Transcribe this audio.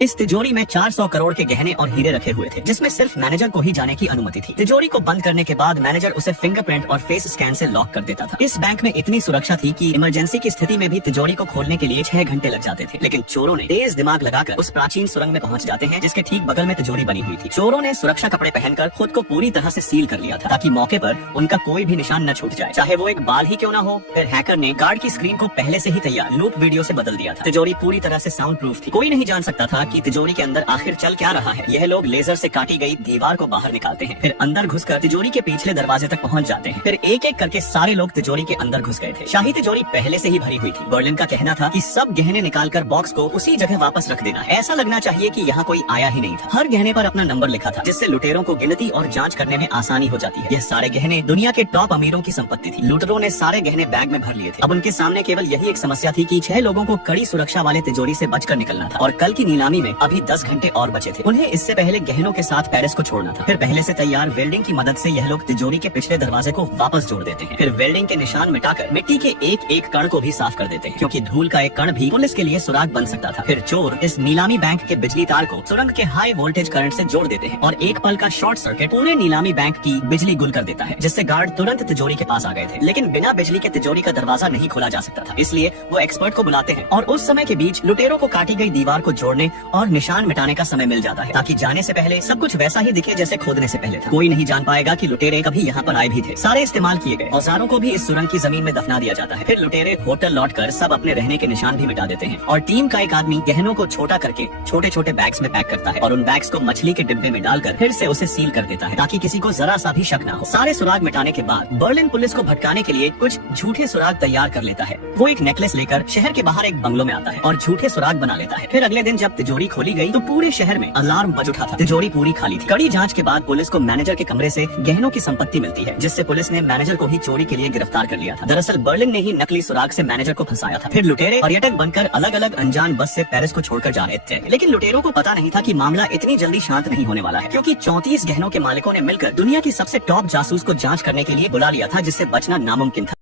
इस तिजोरी में 400 करोड़ के गहने और हीरे रखे हुए थे, जिसमें सिर्फ मैनेजर को ही जाने की अनुमति थी। तिजोरी को बंद करने के बाद मैनेजर उसे फिंगरप्रिंट और फेस स्कैन से लॉक कर देता था। इस बैंक में इतनी सुरक्षा थी कि इमरजेंसी की स्थिति में भी तिजोरी को खोलने के लिए 6 घंटे लग जाते थे। लेकिन चोरों ने तेज दिमाग लगाकर उस प्राचीन सुरंग में पहुंच जाते हैं, जिसके ठीक बगल में तिजोरी बनी हुई थी। चोरों ने सुरक्षा कपड़े पहनकर खुद को पूरी तरह से सील कर लिया था, ताकि मौके पर उनका कोई भी निशान न छूट जाए, चाहे वो एक बाल ही क्यों न हो। फिर हैकर ने गार्ड की स्क्रीन को पहले से ही तैयार लूप वीडियो से बदल दिया था। तिजोरी पूरी तरह से साउंड प्रूफ थी। कोई नहीं जान सकता था कि तिजोरी के अंदर आखिर चल क्या रहा है। यह लोग लेजर से काटी गई दीवार को बाहर निकालते हैं, फिर अंदर घुसकर तिजोरी के पिछले दरवाजे तक पहुंच जाते हैं। फिर एक एक करके सारे लोग तिजोरी के अंदर घुस गए थे। शाही तिजोरी पहले से ही भरी हुई थी। बर्लिन का कहना था कि सब गहने निकालकर बॉक्स को उसी जगह वापस रख देना, ऐसा लगना चाहिए कि यहाँ कोई आया ही नहीं था। हर गहने पर अपना नंबर लिखा था, जिससे लुटेरों को गिनती और जांच करने में आसानी हो जाती है। यह सारे गहने दुनिया के टॉप अमीरों की संपत्ति थी। लुटेरों ने सारे गहने बैग में भर लिए थे। अब उनके सामने केवल यही एक समस्या थी कि 6 लोगों को कड़ी सुरक्षा वाले तिजोरी से बचकर निकलना था, और कल की नीलामी में अभी 10 घंटे और बचे थे। उन्हें इससे पहले गहनों के साथ पेरिस को छोड़ना था। फिर पहले से तैयार वेल्डिंग की मदद से यह लोग तिजोरी के पिछले दरवाजे को वापस जोड़ देते हैं। फिर वेल्डिंग के निशान मिटाकर मिट्टी के एक एक कण को भी साफ कर देते हैं, क्योंकि धूल का एक कण भी पुलिस के लिए सुराग बन सकता था। फिर चोर इस नीलामी बैंक के बिजली तार को सुरंग के हाई वोल्टेज करंट से जोड़ देते हैं, और एक पल का शॉर्ट सर्किट पूरे नीलामी बैंक की बिजली गुल कर देता है, जिससे गार्ड तुरंत तिजोरी के पास आ गए थे। लेकिन बिना बिजली के तिजोरी का दरवाजा नहीं खोला जा सकता था, इसलिए वो एक्सपर्ट को बुलाते हैं, और उस समय के बीच लुटेरों को काटी गई दीवार को जोड़ने और निशान मिटाने का समय मिल जाता है, ताकि जाने से पहले सब कुछ वैसा ही दिखे जैसे खोदने से पहले था। कोई नहीं जान पाएगा कि लुटेरे कभी यहाँ पर आए भी थे। सारे इस्तेमाल किए गए औजारों को भी इस सुरंग की जमीन में दफना दिया जाता है। फिर लुटेरे होटल लौटकर सब अपने रहने के निशान भी मिटा देते हैं, और टीम का एक आदमी गहनों को छोटा करके छोटे छोटे बैग्स में पैक करता है, और उन बैग्स को मछली के डिब्बे में डालकर फिर से उसे सील कर देता है, ताकि किसी को जरा सा भी शक न हो। सारे सुराग मिटाने के बाद बर्लिन पुलिस को भटकाने के लिए कुछ झूठे सुराग तैयार कर लेता है। वो एक नेकलेस लेकर शहर के बाहर एक बंगलो में आता है और झूठे सुराग बना लेता है। फिर अगले दिन जब तिजोरी खोली गई तो पूरे शहर में अलार्म बज उठा था। तिजोरी पूरी खाली थी। कड़ी जांच के बाद पुलिस को मैनेजर के कमरे से गहनों की संपत्ति मिलती है, जिससे पुलिस ने मैनेजर को ही चोरी के लिए गिरफ्तार कर लिया था। दरअसल बर्लिन ने ही नकली सुराग से मैनेजर को फंसाया था। फिर लुटेरे पर्यटक बनकर अलग अलग अनजान बस से पेरिस को छोड़कर जा रहे थे, लेकिन लुटेरों को पता नहीं था कि मामला इतनी जल्दी शांत नहीं होने वाला है, क्योंकि 34 गहनों के मालिकों ने मिलकर दुनिया की सबसे टॉप जासूस को जांच करने के लिए बुला लिया था, जिससे बचना नामुमकिन था।